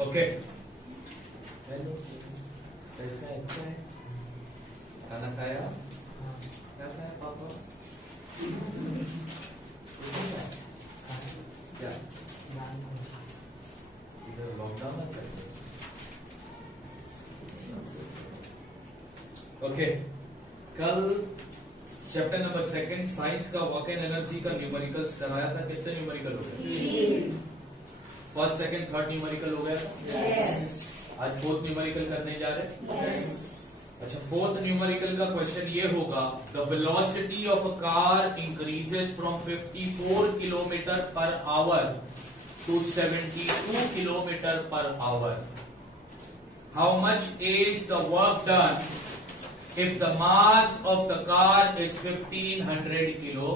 Okay, hello, कैसा है? अच्छा है? खाना खाया? क्या खाया पापा? क्या इधर लॉकडाउन है? ओके, कल चैप्टर नंबर 2 साइंस का वर्क एंड एनर्जी का न्यूमेरिकल्स कराया था। कितने न्यूमेरिकल हो गए? फर्स्ट, सेकंड, थर्ड न्यूमेरिकल हो गया था। yes. आज फोर्थ न्यूमेरिकल करने जा रहे हैं। yes. अच्छा, फोर्थ न्यूमेरिकल का क्वेश्चन ये होगा, the velocity of a car increases from 54 kilometre per hour to 72 kilometre per hour. How much is the work done if the mass of the car is 1500 kilo?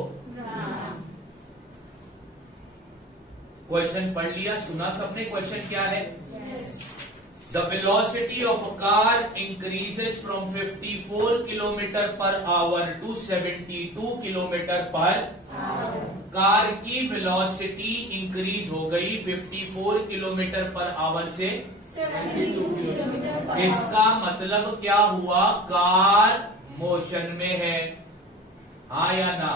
Question पढ़ लिया, सुना सबने? Question क्या है? The velocity of a car increases from 54 kilometre per hour to 72 kilometre पर car की velocity increase हो गई 54 किलोमीटर पर आवर से 72 किलोमीटर। इसका मतलब क्या हुआ? कार मोशन में है, हाँ या ना?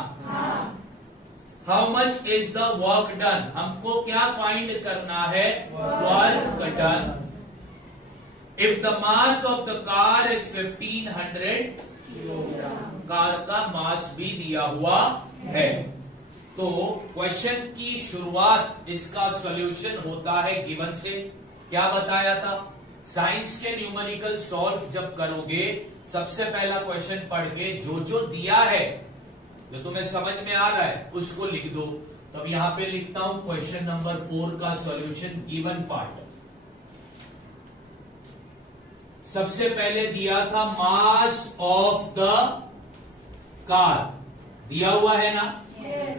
How much is the work done? हमको क्या फाइंड करना है? Work done. If the mass of the car is 1500 car का मास भी दिया हुआ है। तो क्वेश्चन की शुरुआत, इसका सॉल्यूशन होता है गिवन से। क्या बताया था? साइंस के न्यूमेरिकल सॉल्व जब करोगे, सबसे पहला क्वेश्चन पढ़ के जो जो दिया है, जो तुम्हें समझ में आ रहा है, उसको लिख दो। तो अब यहां पे लिखता हूं क्वेश्चन नंबर 4 का सॉल्यूशन, गिवन पार्ट। सबसे पहले दिया था मास ऑफ द कार, दिया हुआ है ना? yes.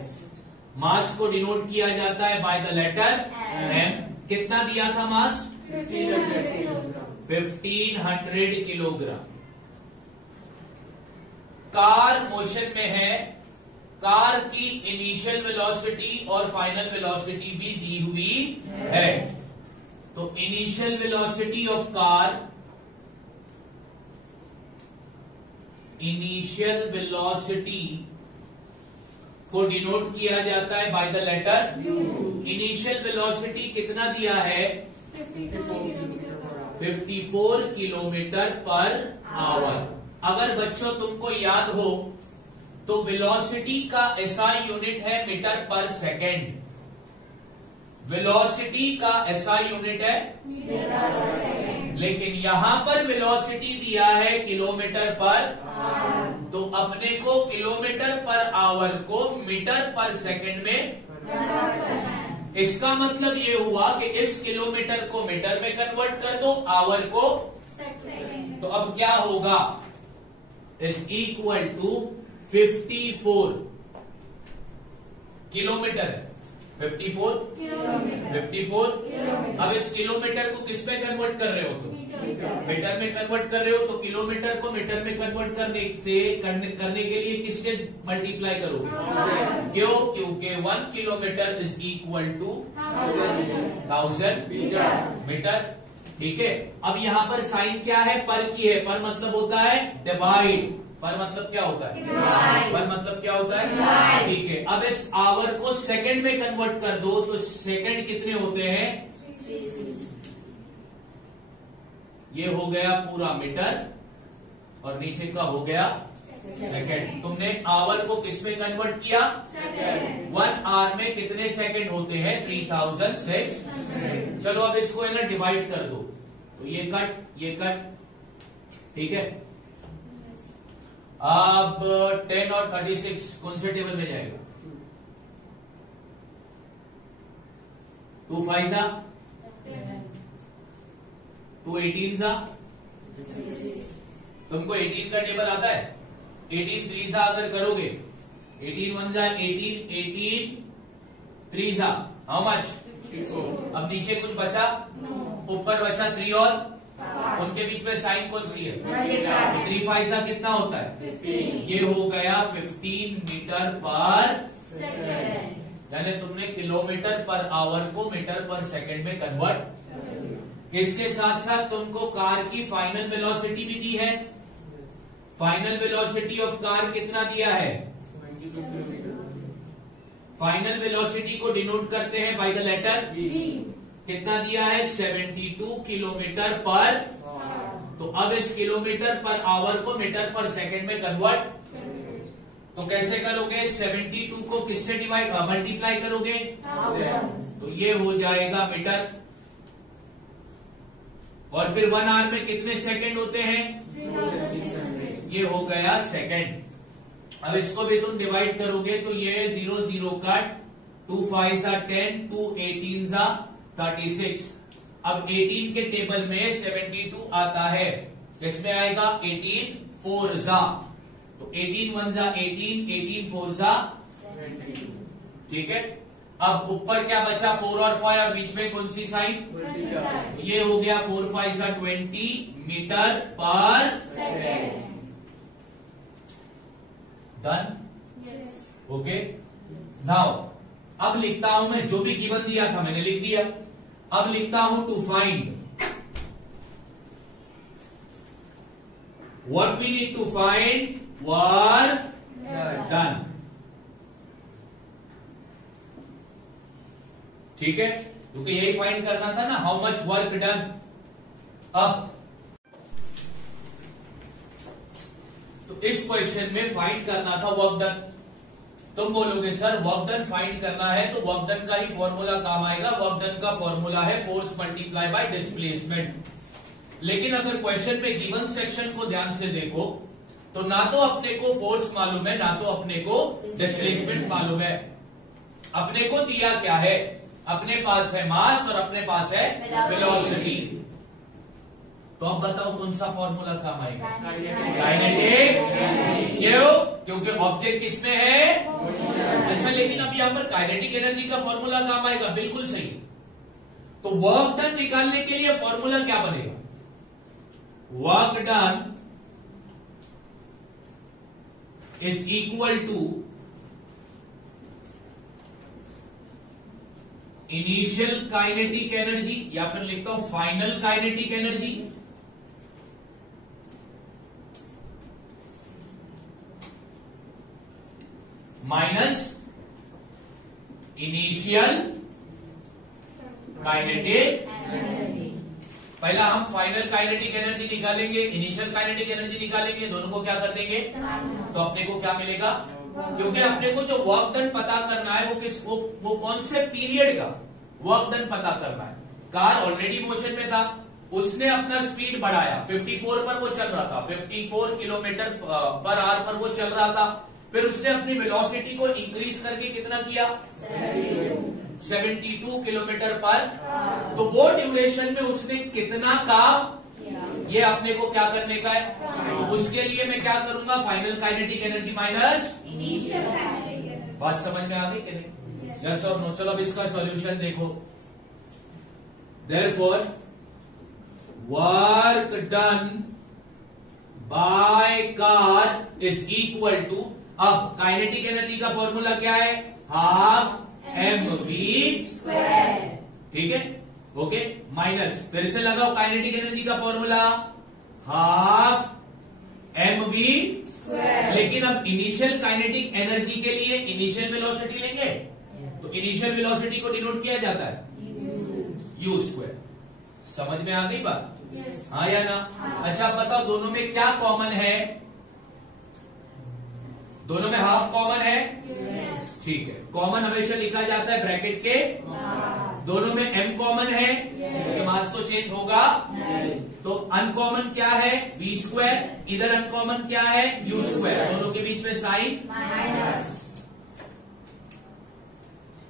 मास को डिनोट किया जाता है बाय द लेटर एम। कितना दिया था मास? 1500 किलोग्राम। कार मोशन में है, कार की इनिशियल वेलोसिटी और फाइनल वेलोसिटी भी दी हुई है। तो initial velocity of car, initial velocity को डिनोट किया जाता है by the letter u. Initial velocity कितना दिया है? 54 किलोमीटर पर आवर। अगर बच्चों तुमको याद हो तो वेलोसिटी का एसआई यूनिट है मीटर पर सेकेंड। वेलोसिटी का एसआई यूनिट है मीटर पर सेकेंड, लेकिन यहां पर वेलोसिटी दिया है किलोमीटर पर। तो अपने को किलोमीटर पर आवर को मीटर पर सेकेंड में कन्वर्ट करना है। इसका मतलब ये हुआ कि इस किलोमीटर को मीटर में कन्वर्ट कर दो, आवर को सेकेंड। तो अब क्या होगा? Is equal to 54 kilometre, 54। अब इस किलोमीटर को किस में कन्वर्ट कर रहे हो तुम? मीटर में कन्वर्ट कर रहे हो। तो किलोमीटर को मीटर में कन्वर्ट करने के लिए किससे मल्टीप्लाई करोगे? क्यों? क्योंकि 1 kilometre is equal to 1000 metre. ठीक है। अब यहां पर साइन क्या है? पर की है। पर मतलब होता है डिवाइड। पर मतलब क्या होता है? पर मतलब क्या होता है? ठीक है। अब इस आवर को सेकंड में कन्वर्ट कर दो, तो सेकंड कितने होते हैं? ये हो गया पूरा मीटर और नीचे का हो गया सेकंड। तुमने आवर को किस में कन्वर्ट किया? 1 आवर में कितने सेकंड होते हैं? 3600। चलो अब इसको है ना डिवाइड कर दो, तो ये कट, ये कट। ठीक है। अब 10 और 36 कौन से टेबल में जाएगा? 2 5 जा, 2 18 जा। तुमको 18 का टेबल आता है? 18 3 सा अगर करोगे, 18 1 जा 18, 18 3 सा हाउ मच? अब नीचे कुछ बचा? ऊपर बचा 3 और उनके बीच में साइन कौन सी है? 3 5 सा कितना होता है? 15। ये हो गया 15 मीटर पर सेकेंड। यानी तुमने किलोमीटर पर आवर को मीटर पर सेकेंड में कन्वर्ट इसके साथ साथ तुमको कार की फाइनल वेलोसिटी भी दी है। फाइनल वेलोसिटी ऑफ कार कितना दिया है? 72 किलोमीटर। फाइनल वेलोसिटी को डिनोट करते हैं बाय द लेटर V। कितना दिया है? 72 किलोमीटर पर। तो अब इस किलोमीटर पर आवर को मीटर पर सेकंड में कन्वर्ट, तो कैसे करोगे? 72 को किससे डिवाइड मल्टीप्लाई करोगे? 1000। तो ये हो जाएगा मीटर। और फिर 1 आवर में कितने सेकंड होते हैं? 3600। ये हो गया सेकंड। अब इसको भी तुम डिवाइड करोगे तो ये 0 0 कट, 2 5 जा 10, 2 18 जा 36। अब 18 के टेबल में 72 आता है, किसमें आएगा? 18 4 जा, तो 18 1 जा 18, 18 4 जा, ठीक है। अब ऊपर क्या बचा? 4 और 5 और बीच में कौन सी साइन? ये हो गया 4 5 जा 20 मीटर पर second. Done. Yes. Okay, now अब लिखता हूं मैं, जो भी गिवन दिया था मैंने लिख दिया। अब लिखता हूं to find what we need to find work done. ठीक है, क्योंकि यही फाइंड करना था ना, हाउ मच वर्क डन। अब तो इस क्वेश्चन में फाइंड करना था वर्क डन। तुम बोलोगे सर वर्क डन फाइंड करना है तो वर्क डन का ही फॉर्मूला काम आएगा। वर्क डन का फॉर्मूला है फोर्स मल्टीप्लाई बाय डिस्प्लेसमेंट। लेकिन अगर क्वेश्चन में गिवन सेक्शन को ध्यान से देखो तो ना तो अपने को फोर्स मालूम है, ना तो अपने को डिस्प्लेसमेंट मालूम है। अपने को दिया क्या है? अपने पास है मास और अपने पास है वेलोसिटी। तो अब बताओ कौन सा फॉर्मूला काम आएगा? काइनेटिक। क्यों? क्योंकि ऑब्जेक्ट किसमें है? अच्छा, लेकिन अब यहां पर काइनेटिक एनर्जी का फॉर्मूला काम आएगा, बिल्कुल सही। तो वर्क डन निकालने के लिए फॉर्मूला क्या बनेगा? Work done is equal to initial kinetic energy, या फिर लिखता हूं final kinetic energy, minus initial kinetic. पहला हम फाइनल काइनेटिक एनर्जी निकालेंगे, इनिशियल काइनेटिक एनर्जी निकालेंगे, दोनों को क्या कर देंगे? तो अपने को क्या मिलेगा? क्योंकि अपने को जो वर्क डन पता करना है वो कौन से पीरियड का वर्क डन पता करना है। कार ऑलरेडी मोशन में था, उसने अपना स्पीड बढ़ाया, 54 पर वो चल रहा था, 54 किलोमीटर पर आवर पर वो चल रहा था। फिर उसने अपनी वेलोसिटी को इंक्रीज करके कितना किया? 72 किलोमीटर पर। तो वो ड्यूरेशन में उसने कितना काम, ये अपने को क्या करने का है? तो उसके लिए मैं क्या करूंगा? Final kinetic energy minus initial kinetic. बात समझ में आ गई कि नहीं? यस और नो? चलो अब इसका सॉल्यूशन देखो। Therefore work done by car is equal to, अब काइनेटिक एनर्जी का फॉर्मूला क्या है? Half mv square. ठीक है, ओके, माइनस, फिर से लगाओ काइनेटिक एनर्जी का फॉर्मूला हाफ mv स्क्वायर। लेकिन अब इनिशियल काइनेटिक एनर्जी के लिए इनिशियल वेलोसिटी लेंगे, तो इनिशियल वेलोसिटी को डिनोट किया जाता है u स्क्वायर। समझ में आ गई बात? यस। हाँ या ना? अच्छा, बताओ दोनों में क्या कॉमन है? दोनों में हाफ कॉमन है, ठीक है। कॉमन हमेशा लिखा जाता है ब्रैकेट के, दोनों में m कॉमन है, तो मास तो चेंज होगा। तो अनकॉमन क्या है? v square. इधर अनकॉमन क्या है? u square. दोनों के बीच में साइन माइनस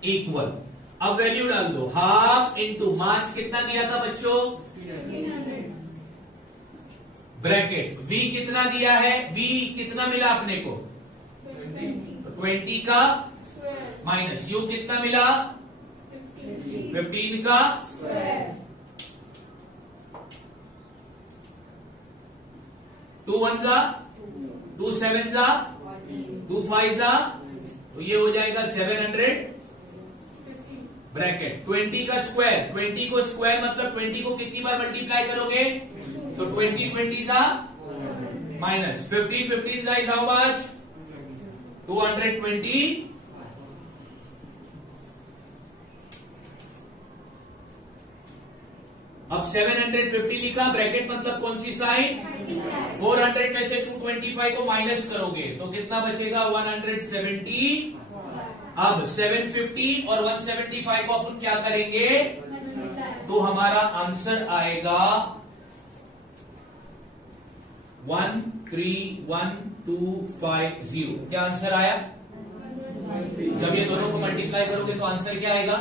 इक्वल। अब वैल्यू डाल दो, हाफ इंटू मास कितना दिया था बच्चों? 300। ब्रैकेट v कितना दिया है? v कितना मिला अपने को? 20 का स्क्वायर। माइनस u कितना मिला? 15 का स्क्वायर। 2 1 जा, 2 7 जा, 2 5 जा, तो ये हो जाएगा 700। ब्रैकेट 20 का स्क्वायर, 20 को स्क्वायर मतलब 20 को कितनी बार मल्टीप्लाई करोगे? तो 20 20 सा माइनस 15 15 सा इज हाउ मच? 220। अब 750 लिखा, ब्रैकेट मतलब कौन सी साइड? 400 में से 225 को माइनस करोगे तो कितना बचेगा? 170। अब 750 और 175 को अपन क्या करेंगे? तो हमारा आंसर आएगा 131,250। क्या आंसर आया? जब ये दोनों को मल्टीप्लाई करोगे तो आंसर क्या आएगा?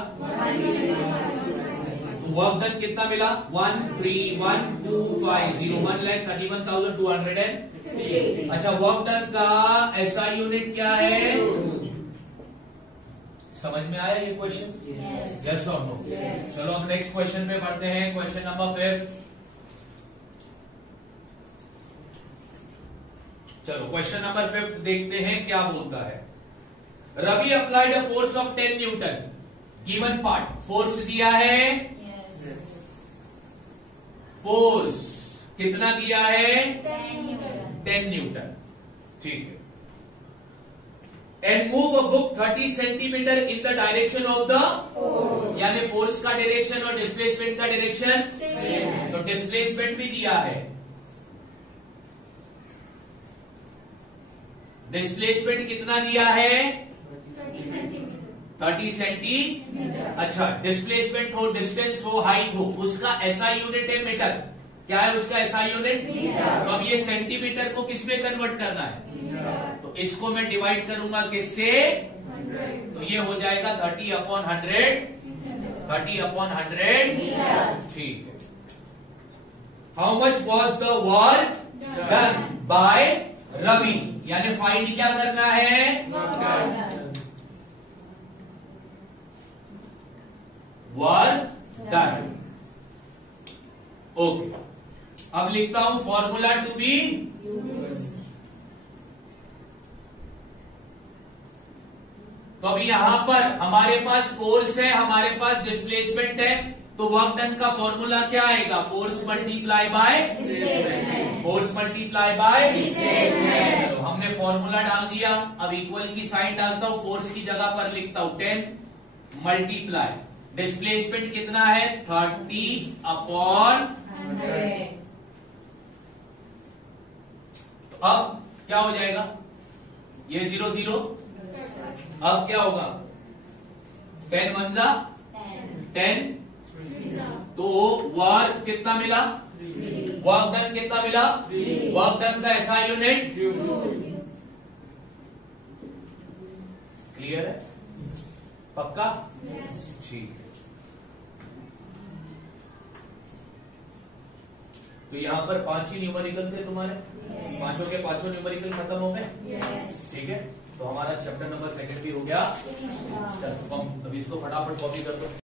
वर्क डन कितना मिला? 131,250, 1,31,250। अच्छा, वर्क डन का एसआई यूनिट क्या है? समझ में आया ये क्वेश्चन? यस और नो? चलो हम नेक्स्ट क्वेश्चन पे बढ़ते हैं। Question number 5। चलो क्वेश्चन नंबर 5 देखते हैं क्या बोलता है। Ravi applied a force of 10 newton. Given part, force दिया है, फोर्स कितना दिया है? 10 न्यूटन। ठीक है। And move a book 30 centimetre in the direction of the force, यानी फोर्स का डायरेक्शन और डिस्प्लेसमेंट का डायरेक्शन, तो डिस्प्लेसमेंट भी दिया है। डिस्प्लेसमेंट कितना दिया है? 30 सेंटीमीटर। अच्छा, डिस्प्लेसमेंट हो, डिस्टेंस हो, हाइट हो, उसका एसआई यूनिट है मीटर। क्या है उसका एसआई यूनिट? तो अब ये सेंटीमीटर को किस में कन्वर्ट करना है? तो इसको मैं डिवाइड करूंगा किससे? तो ये हो जाएगा 30/100। 30/100। ठीक है। How much was the work done by Ravi, यानी फाइंड क्या करना है? Work done. ओके, अब लिखता हूं फॉर्मूला टू बी। तो अब यहां पर हमारे पास फोर्स है, हमारे पास डिस्प्लेसमेंट है, तो वर्क डन का फॉर्मूला क्या आएगा? Force multiply by force multiply by. चलो हमने फॉर्मूला डाल दिया। अब इक्वल की साइन डालता हूं, फोर्स की जगह पर लिखता हूं 10 मल्टीप्लाई डिस्प्लेसमेंट कितना है? 30/100। तो अब क्या हो जाएगा? ये 0 0। अब क्या होगा? 10 1 10। तो वर्क कितना मिला? वर्क डन कितना मिला? वर्क डन का एसआई यूनिट क्लियर है? पक्का? ठीक है। तो यहां पर 5 ही न्यूमेरिकल थे तुम्हारे, पांचों के पांचों न्यूमेरिकल खत्म हो गए। ठीक है, तो हमारा चैप्टर नंबर 2 भी हो गया। चलो हम अभी इसको फटाफट कॉपी कर दो।